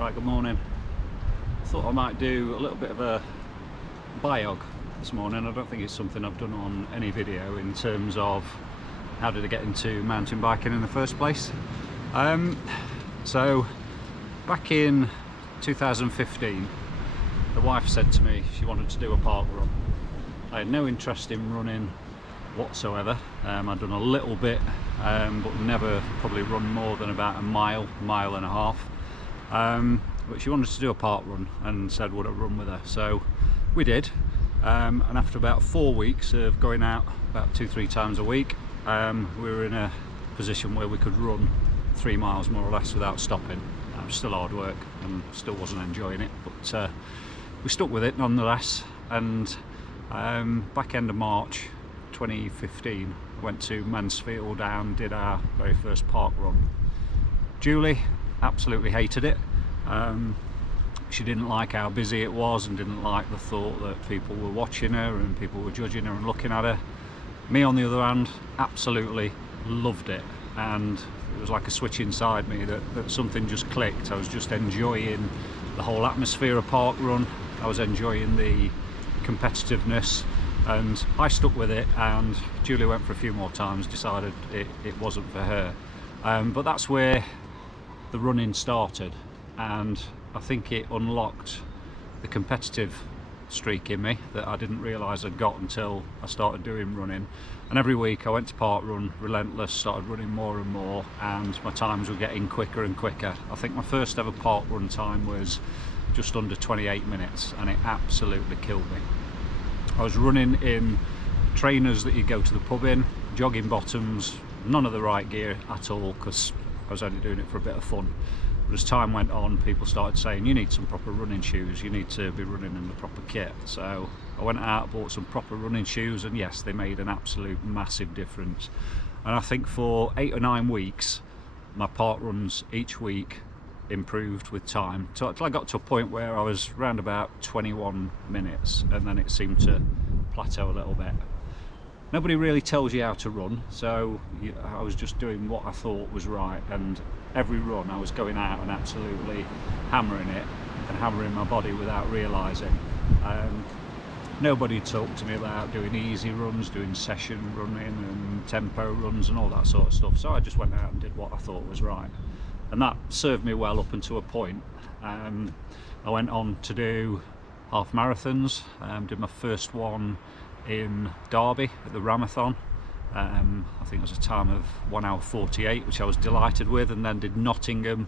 Right, good morning. Thought I might do a little bit of a biog this morning. I don't think it's something I've done on any video in terms of how did I get into mountain biking in the first place. So back in 2015, the wife said to me she wanted to do a park run. I had no interest in running whatsoever. I'd done a little bit, but never probably run more than about a mile and a half. But she wanted to do a park run and said would I run with her, so we did. And after about 4 weeks of going out about 2-3 times a week, we were in a position where we could run 3 miles more or less without stopping. It was still hard work and still wasn't enjoying it, but we stuck with it nonetheless. And back end of March 2015, I went to Mansfield and did our very first park run. Julie absolutely hated it. She didn't like how busy it was and didn't like the thought that people were watching her and people were judging her and looking at her. Me, on the other hand, absolutely loved it, and it was like a switch inside me that something just clicked. I was just enjoying the whole atmosphere of park run. I was enjoying the competitiveness, and I stuck with it. And Julie went for a few more times, decided it wasn't for her. But that's where the running started, and I think it unlocked the competitive streak in me that I didn't realise I'd got until I started doing running. And every week I went to park run, relentless, started running more and more, and my times were getting quicker and quicker. I think my first ever park run time was just under 28 minutes, and it absolutely killed me. I was running in trainers that you go to the pub in, jogging bottoms, none of the right gear at all, because I was only doing it for a bit of fun. But as time went on, people started saying you need some proper running shoes, you need to be running in the proper kit. So I went out, bought some proper running shoes, and yes, they made an absolute massive difference. And I think for 8 or 9 weeks, my park runs each week improved with time. So I got to a point where I was around about 21 minutes, and then it seemed to plateau a little bit. Nobody really tells you how to run, so I was just doing what I thought was right, and every run I was going out and absolutely hammering it and hammering my body without realising. Nobody talked to me about doing easy runs, doing session running and tempo runs and all that sort of stuff, so I just went out and did what I thought was right, and that served me well up until a point. I went on to do half marathons, did my first one in Derby at the Ramathon. I think it was a time of 1 hour 48, which I was delighted with, and then did Nottingham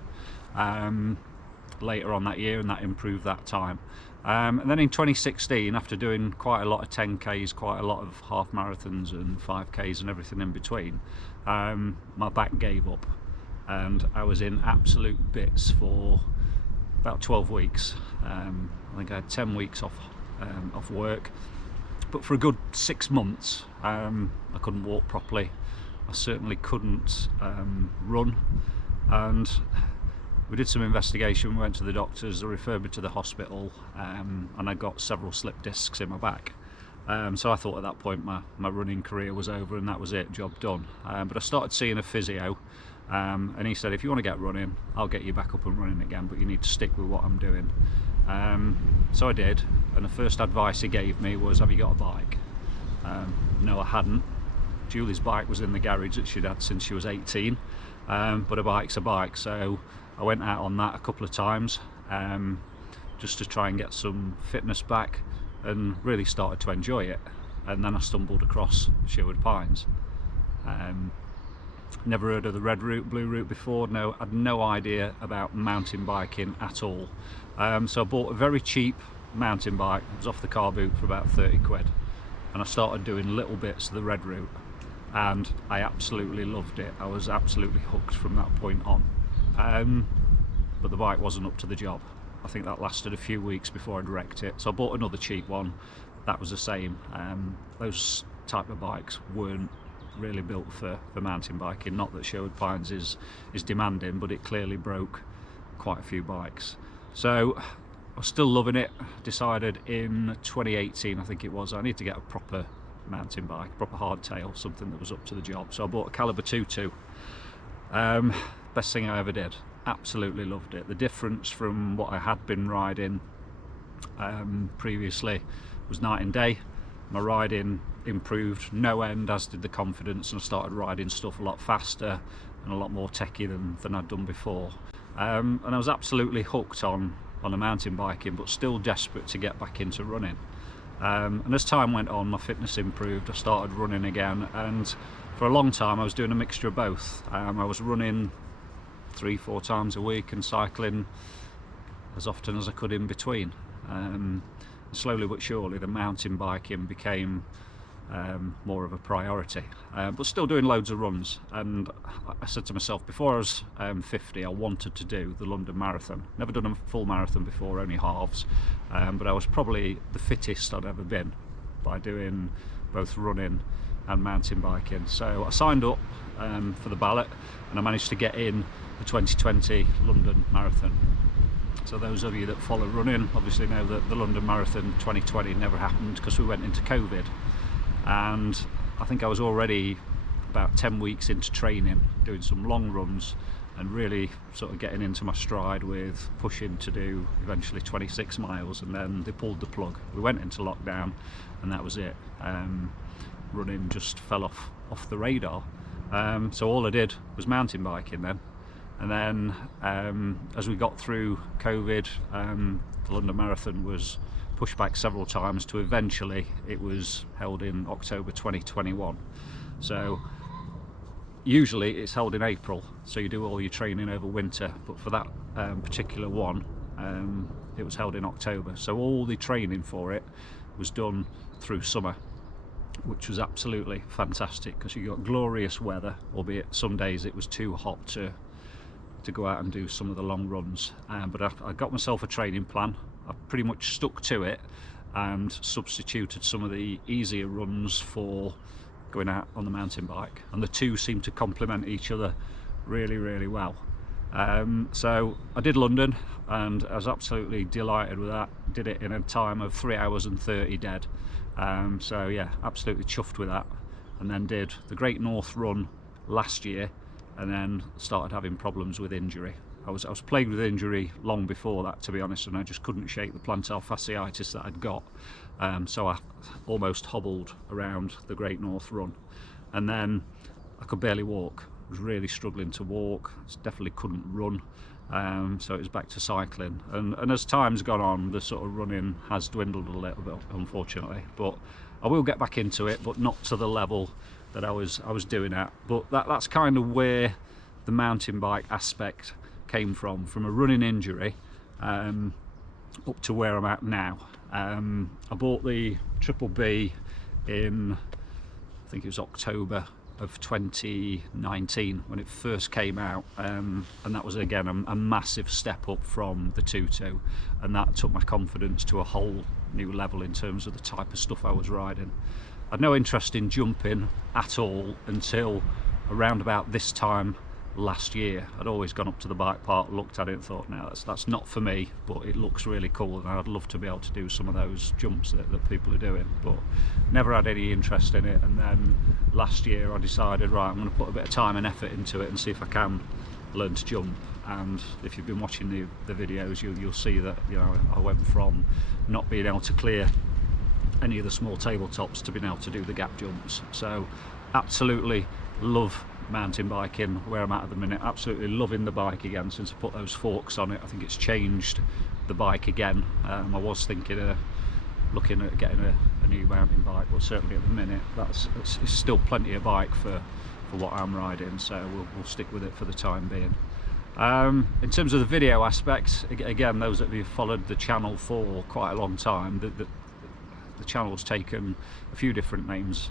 later on that year, and that improved that time. And then in 2016, after doing quite a lot of 10Ks, quite a lot of half marathons and 5Ks and everything in between, my back gave up, and I was in absolute bits for about 12 weeks. I think I had 10 weeks off work. But for a good 6 months, I couldn't walk properly. I certainly couldn't run. And we did some investigation, we went to the doctors, they referred me to the hospital, and I got several slip discs in my back. So I thought at that point my running career was over and that was it, job done. But I started seeing a physio, and he said, if you want to get running, I'll get you back up and running again, but you need to stick with what I'm doing. So I did, and the first advice he gave me was, have you got a bike? No, I hadn't. Julie's bike was in the garage that she'd had since she was 18, but a bike's a bike, so I went out on that a couple of times, just to try and get some fitness back, and really started to enjoy it. And then I stumbled across Sherwood Pines. Never heard of the red route, blue route before. No, had no idea about mountain biking at all. So I bought a very cheap mountain bike. It was off the car boot for about 30 quid, and I started doing little bits of the red route, and I absolutely loved it. I was absolutely hooked from that point on. But the bike wasn't up to the job. I think that lasted a few weeks before I'd wrecked it, so I bought another cheap one. That was the same. Those type of bikes weren't really built for mountain biking. Not that Sherwood Pines is demanding, but it clearly broke quite a few bikes. So I was still loving it. Decided in 2018, I think it was, I need to get a proper mountain bike, proper hardtail, something that was up to the job. So I bought a Caliber 2.2. Best thing I ever did. absolutely loved it. The difference from what I had been riding previously was night and day. My riding improved no end, as did the confidence, and I started riding stuff a lot faster and a lot more techie than I'd done before. And I was absolutely hooked on the mountain biking, but still desperate to get back into running. And as time went on, my fitness improved. I started running again, and for a long time I was doing a mixture of both. I was running 3-4 times a week and cycling as often as I could in between. Slowly but surely the mountain biking became more of a priority, but still doing loads of runs. And I said to myself, before I was 50, I wanted to do the London Marathon. Never done a full marathon before, only halves, but I was probably the fittest I'd ever been by doing both running and mountain biking. So I signed up for the ballot, and I managed to get in the 2020 London Marathon. So those of you that follow running obviously know that the London Marathon 2020 never happened because we went into COVID. And I think I was already about 10 weeks into training, doing some long runs and really sort of getting into my stride with pushing to do eventually 26 miles, and then they pulled the plug. We went into lockdown and that was it. Running just fell off the radar. So all I did was mountain biking then. And then as we got through COVID, the London Marathon was pushed back several times to eventually it was held in October 2021. So usually it's held in April, so you do all your training over winter, but for that particular one it was held in October. So all the training for it was done through summer, which was absolutely fantastic because you got glorious weather, albeit some days it was too hot to go out and do some of the long runs. But I got myself a training plan. I pretty much stuck to it and substituted some of the easier runs for going out on the mountain bike, and the two seem to complement each other really, really well. So I did London and I was absolutely delighted with that. Did it in a time of 3 hours and 30 dead. So yeah, absolutely chuffed with that. And then did the Great North Run last year, and then started having problems with injury. I was plagued with injury long before that, to be honest, and I just couldn't shake the plantar fasciitis that I'd got. So I almost hobbled around the Great North Run, and then I could barely walk. I was really struggling to walk. Definitely couldn't run. So it was back to cycling, and as time's gone on, the sort of running has dwindled a little bit, unfortunately. But I will get back into it, but not to the level that I was doing at. But that's kind of where the mountain bike aspect came from a running injury up to where I'm at now. I bought the Triple B in, I think it was October of 2019 when it first came out, and that was again a massive step up from the 2.2, and that took my confidence to a whole new level in terms of the type of stuff I was riding. I had no interest in jumping at all until around about this time last year. I'd always gone up to the bike park, looked at it and thought, no, that's not for me, but it looks really cool and I'd love to be able to do some of those jumps that people are doing, but never had any interest in it. And then last year I decided, right, I'm going to put a bit of time and effort into it and see if I can learn to jump. And if you've been watching the videos, you'll see that, you know, I went from not being able to clear any of the small tabletops to being able to do the gap jumps. So absolutely love mountain biking where I'm at the minute. Absolutely loving the bike again since I put those forks on it. I think it's changed the bike again. I was thinking of looking at getting a new mountain bike, but certainly at the minute it's still plenty of bike for what I'm riding, so we'll stick with it for the time being. In terms of the video aspects, again, those that have followed the channel for quite a long time, the channel's taken a few different names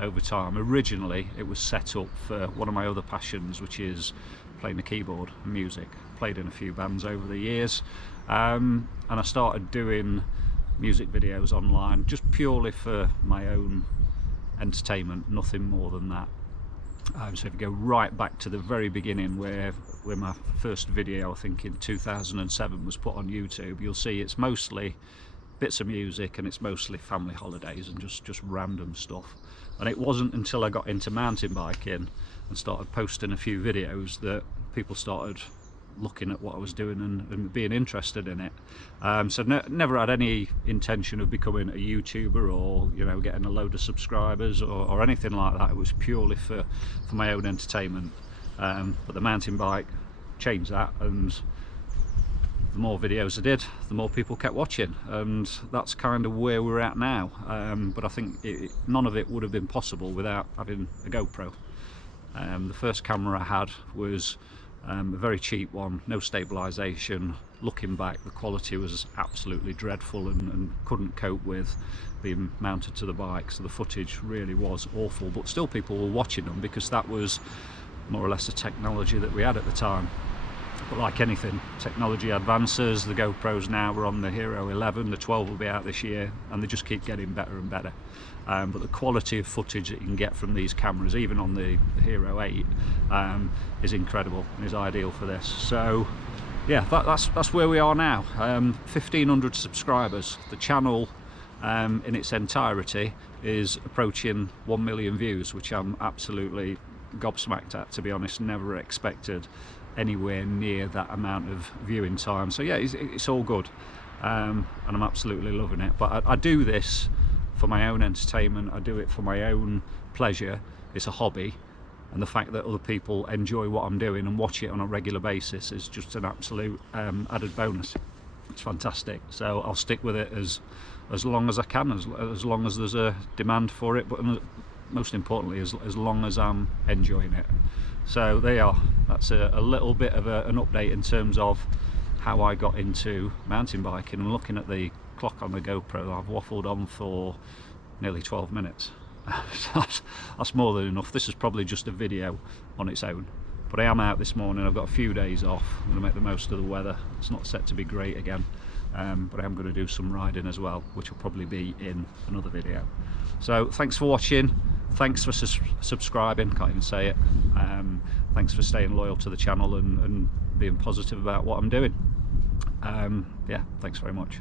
over time. Originally it was set up for one of my other passions, which is playing the keyboard and music. Played in a few bands over the years, and I started doing music videos online just purely for my own entertainment, nothing more than that. So if you go right back to the very beginning where my first video, I think in 2007, was put on YouTube, you'll see it's mostly bits of music and it's mostly family holidays and just random stuff. And it wasn't until I got into mountain biking and started posting a few videos that people started looking at what I was doing and being interested in it. So never had any intention of becoming a YouTuber or, you know, getting a load of subscribers or anything like that. It was purely for my own entertainment. But the mountain bike changed that, and the more videos I did, the more people kept watching, and that's kind of where we're at now. But I think none of it would have been possible without having a GoPro. The first camera I had was a very cheap one, no stabilisation. Looking back, the quality was absolutely dreadful and couldn't cope with being mounted to the bike, so the footage really was awful, but still people were watching them because that was more or less the technology that we had at the time. But like anything, technology advances. The GoPros now are on the Hero 11, the 12 will be out this year, and they just keep getting better and better. But the quality of footage that you can get from these cameras, even on the Hero 8, is incredible and is ideal for this. So yeah, that's where we are now. 1,500 subscribers. The channel in its entirety is approaching 1 million views, which I'm absolutely gobsmacked at, to be honest. Never expected anywhere near that amount of viewing time. So yeah, it's all good, and I'm absolutely loving it. But I do this for my own entertainment. I do it for my own pleasure. It's a hobby, and the fact that other people enjoy what I'm doing and watch it on a regular basis is just an absolute added bonus. It's fantastic. So I'll stick with it as long as I can, as long as there's a demand for it, but most importantly as long as I'm enjoying it. So there you are. That's a little bit of an update in terms of how I got into mountain biking. And looking at the clock on the GoPro, I've waffled on for nearly 12 minutes. That's more than enough. This is probably just a video on its own, but I am out this morning. I've got a few days off. I'm going to make the most of the weather. It's not set to be great again, but I am going to do some riding as well, which will probably be in another video. So thanks for watching, thanks for subscribing, can't even say it. Thanks for staying loyal to the channel and being positive about what I'm doing. Yeah, thanks very much.